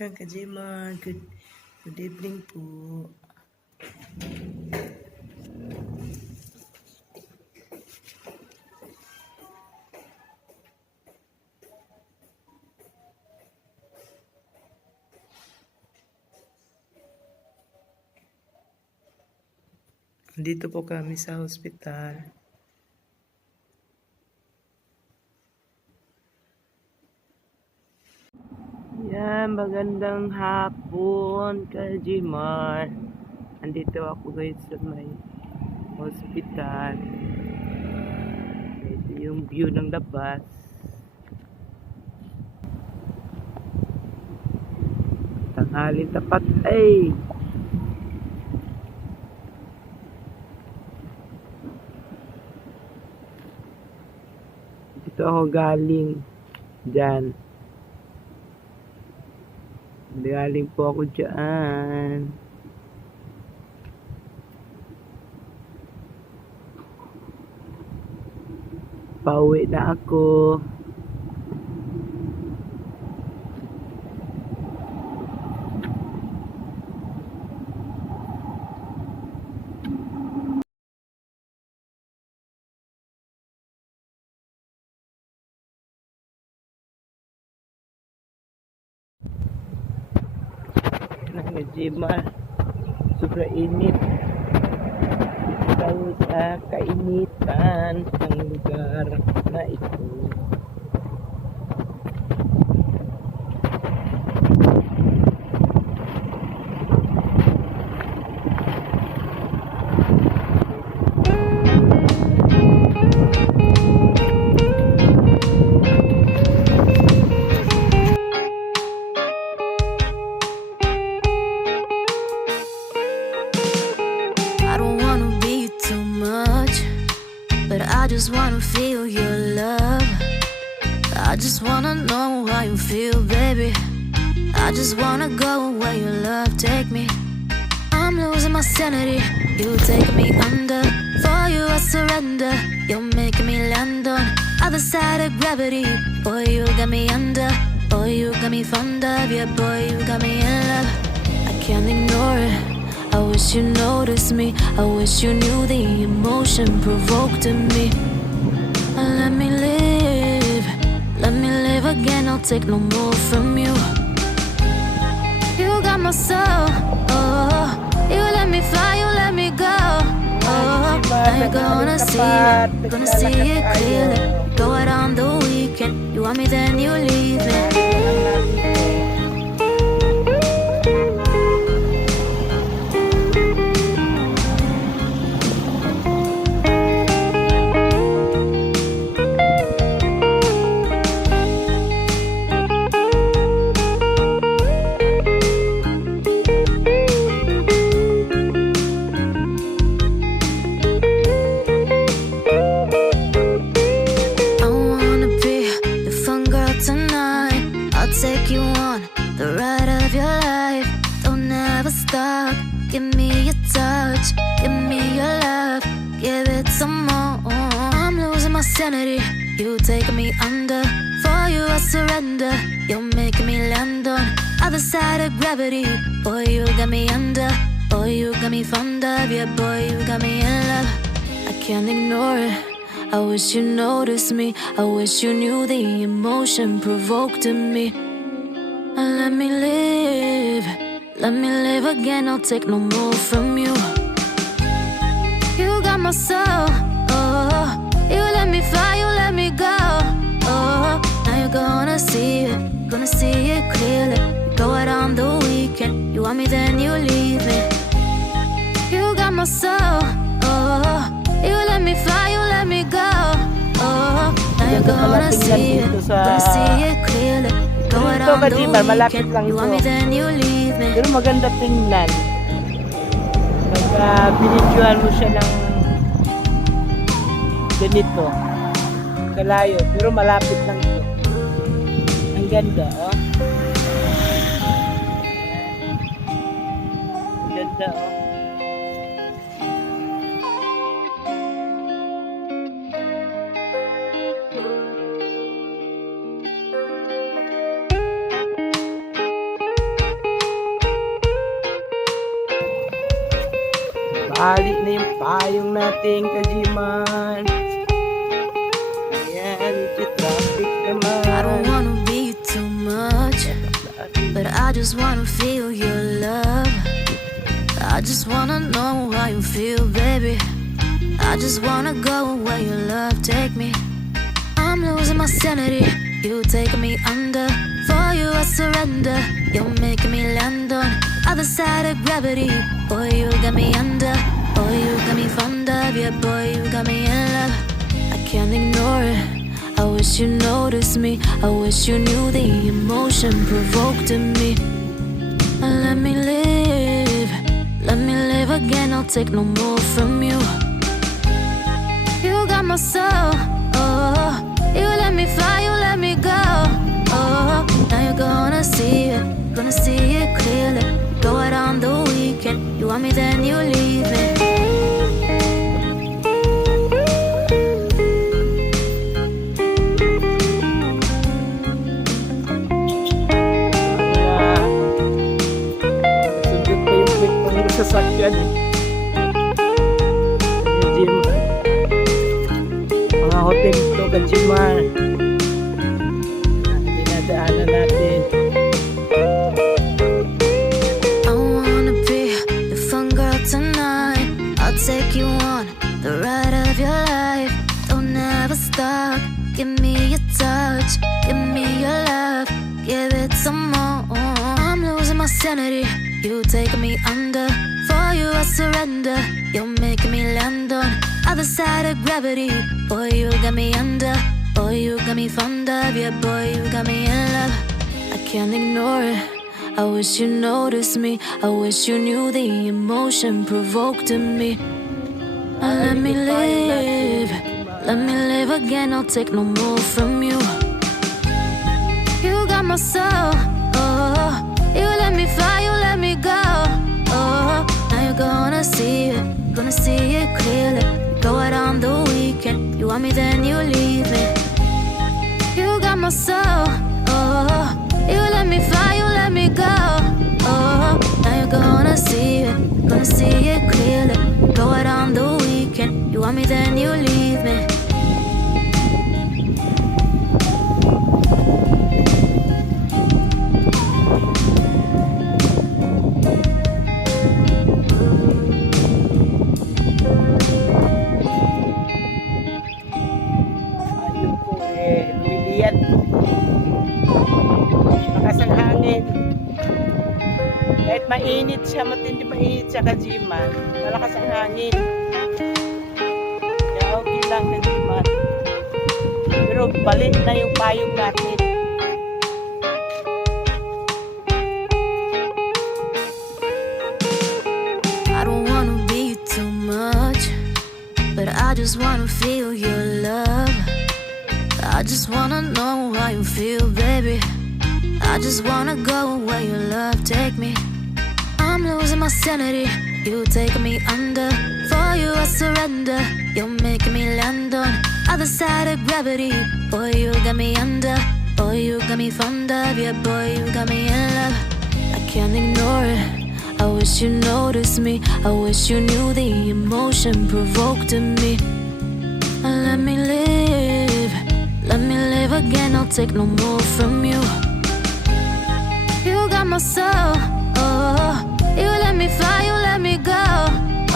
Yan, Kajima. Good evening po. Dito po kami sa hospital. Yan, magandang hapon, Kajimar. Andito ako guys sa may hospital. Ito yung view ng labas. Tanghali tapat ay. Dito ako galing. Diyan. Galing po ako dyan. Pauwi na ako. Kajimar, sobra init. Dito tayo sa kainitan ng lugar na ito. I just wanna feel your love. I just wanna know how you feel, baby. I just wanna go where your love take me. I'm losing my sanity, you take me under. For you I surrender, you're making me land on other side of gravity. Boy, you got me under. Boy, you got me fond of. Yeah, boy, you got me in love. I can't ignore it. I wish you noticed me. I wish you knew the emotion provoked in me. Let me live. Let me live again. I'll take no more from you. You got my soul. Oh, you let me fly. You let me go. Oh, now you're gonna see it. Gonna see it clearly. Go out on the weekend. You want me, then you leave me. Take you on the ride of your life. Don't ever stop. Give me your touch. Give me your love. Give it some more. I'm losing my sanity. You take me under. For you I surrender. You're making me land on other side of gravity. Boy, you got me under. Boy, you got me fond of. Yeah, boy, you got me in love. I can't ignore it. I wish you noticed me. I wish you knew the emotion provoked in me. Let me live. Let me live again. I'll take no more from you. You got my soul. Oh, you let me fly. You let me go. Oh, now you're gonna see it. Gonna see it clearly. You go out on the weekend. You want me, then you leave me. You got my soul. Oh, you let me fly. You let me go. Oh, now you're gonna see it. Gonna see it clearly. Go out on the weekend. You want me, then you leave me. Pero maganda tingnan. Pagka binidyohan mo siya ng ganito. Kalayo. Pero malapit lang ito. Ang ganda, oh. Ang ganda, oh. bali na yung payong nating kajiman. Ayan, traffic naman. I don't wanna be too much, but I just wanna feel your love. I just wanna know how you feel, baby. I just wanna go where your love take me. I'm losing my sanity, you taking me under. For you I surrender, you're making me land on other side of gravity. Boy, you got me under. Boy, you got me fond of. Yeah, boy, you got me in love. I can't ignore it. I wish you noticed me. I wish you knew the emotion provoked in me. Let me live. Let me live again. I'll take no more from you. You got my soul. Oh, you let me fly. You let me go. Oh, now you're gonna see it. Gonna see it clearly. Go out on the weekend. You want me, then you leave me. Sundot pa yung quick pang sasakyan eh. Gym. Mga hotel ito, kajiman. Dinadaanan natin. I wanna be the fun girl tonight. I'll take you on the ride of your life. Don't ever stop. Give me your touch. Give me your love. Give it some more. I'm losing my sanity. You taking me under. For you I surrender. You're making me land on other side of gravity. Boy, you got me under. Boy, you got me fond of. Yeah, boy, you got me in love. I can't ignore it. I wish you noticed me. I wish you knew the emotion provoked in me. Let me live. Let me live again. I'll take no more from you. You got my soul. Oh, you let me fly. You let me go. Oh, now you're gonna see it. Gonna see it clearly. Go out on the weekend. You want me, then you leave me. You got my soul. Oh, you let me fly. You let me go. Oh, now you're gonna see it. Gonna see it clearly. Go out on the weekend. You want me, then you leave me. Ayun po eh, lumiliyan. Lakas ang hangin. Kahit mainit siya, matindi mainit siya kajiman. Malakas ang hangin. Kaya okay lang kajiman. Pero balik na yung payong natin. I don't wanna be too much, but I just wanna feel your love. I just wanna know how you feel, baby. I just wanna go where your love take me. I'm losing my sanity, you taking me under. For you I surrender, you're making me land on other side of gravity. Boy, you got me under. Boy, you got me fond of. Yeah, boy, you got me in love. I can't ignore it. I wish you noticed me. I wish you knew the emotion provoked in me. Let me live. Let me live again. I'll take no more from you. You got my soul. Oh, you let me fly. You let me go.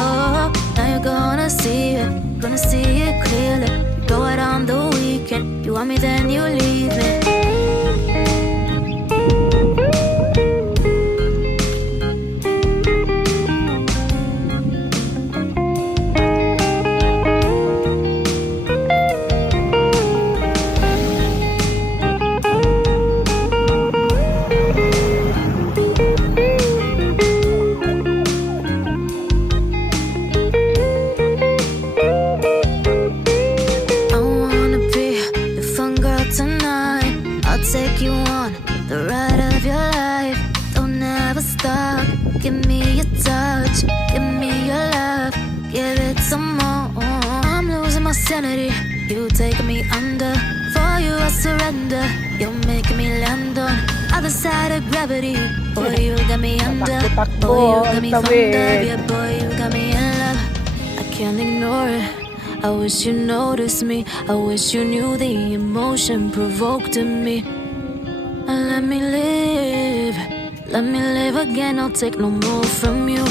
Oh, now you're gonna see it. Gonna see it clearly. Go out on the weekend. You want me, then you leave me. Take you on the ride of your life. Don't ever stop. Give me your touch. Give me your love. Give it some more. I'm losing my sanity. You taking me under. For you I surrender. You're making me land on other side of gravity. Boy, you got me under. Boy, you got me fond of. Yeah, boy, you got me in love. can't ignore it. I wish you noticed me. I wish you knew the emotion provoked in me. Let me live. Let me live again. I'll take no more from you.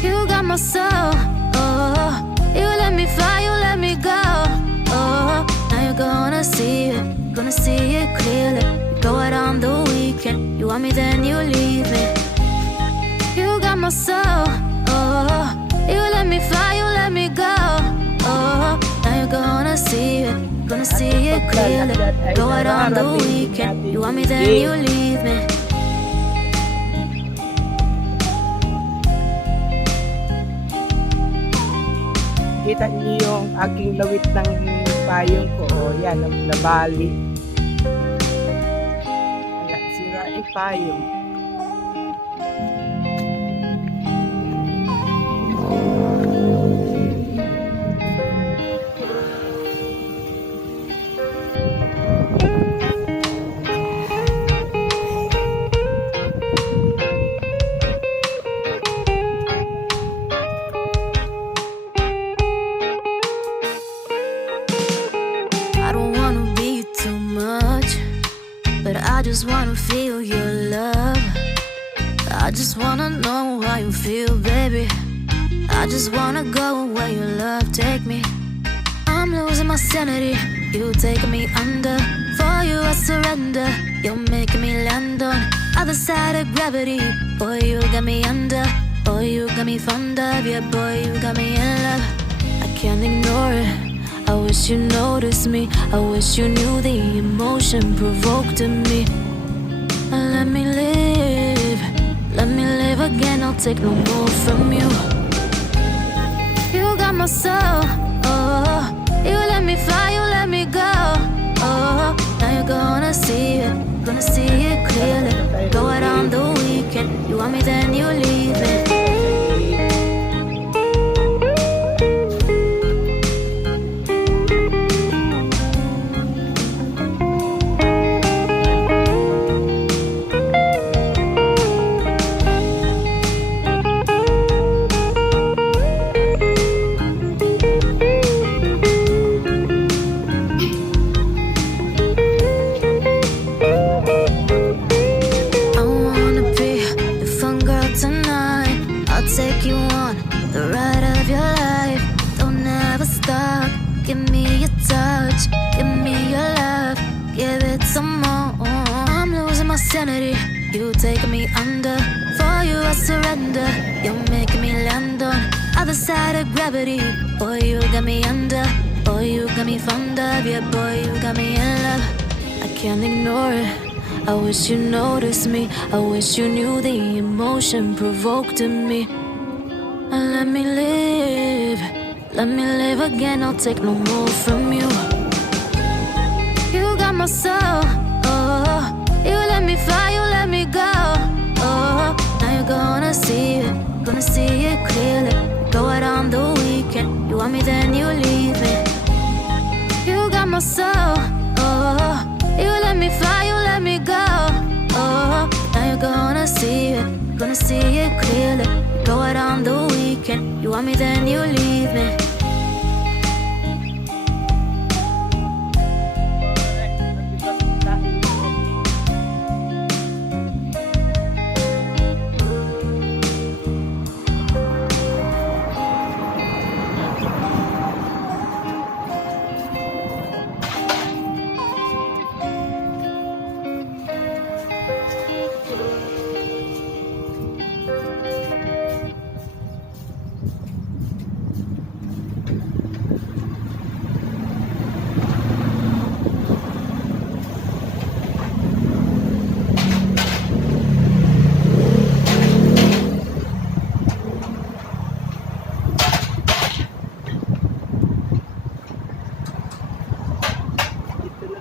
You got my soul. Oh, you let me fly. You let me go. Oh, now you're gonna see it. Gonna see it clearly. You go out on the weekend. You want me, then you leave me. You got my soul. Oh, you let me fly, you let me go. Oh, now you're gonna see it. Gonna see it clearly. Go out on the weekend. You want me, then you leave me. Kita niyo yung aking lawit ng payong ko. O, yan, nabali. Ayan, sira yung payong. I don't wanna be too much, but I just wanna feel your love. I just wanna know how you feel, baby. I just wanna go where your love take me. I'm losing my sanity, you taking me under. For you I surrender, you're making me land on other side of gravity. Boy, you got me under. Boy, you got me fond of. Yeah, boy, you got me in love. I can't ignore it. I wish you noticed me. I wish you knew the emotion provoked in me. Let me live. Let me live again. I'll take no more from you. You got my soul. Oh, you let me fly. You let me go. Oh, now you're gonna see it. Gonna see it clearly. Go out on the weekend. You want me, then you leave me. Take you on the ride of your life. Don't ever stop. Give me your touch. Give me your love. Give it some more. I'm losing my sanity. You taking me under. For you I surrender. You're making me land on other side of gravity. Boy, you got me under. Boy, you got me fond of. Yeah, boy, you got me in love. I can't ignore it. I wish you noticed me. I wish you knew the emotion provoked in me. Let me live. Let me live again. I'll take no more from you. You got my soul. Oh, you let me fly. You let me go. Oh, now you're gonna see it. Gonna see it clearly. Go out on the weekend. You want me, then you leave me. You got my soul. Oh, you let me fly. You let me go. Oh, now you're gonna see it. Gonna see it clearly. Go out on the weekend. You want me, then you leave me.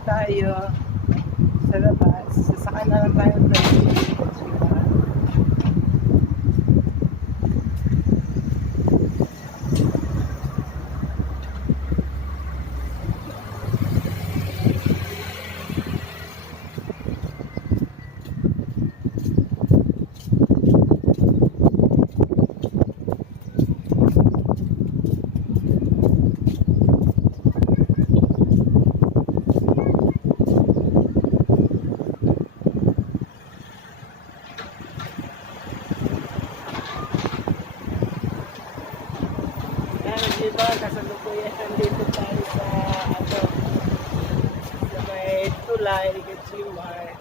Tayo sa labas, sasakay na lang tayo ng tricycle. Diba, kasalukuyan nandito tayo sa ano, sa may tulay, Kajimar.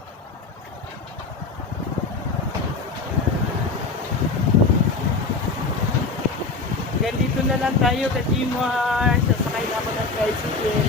Hanggang dito na lang tayo, Kajimar. Sasakay na ako ng tricycle.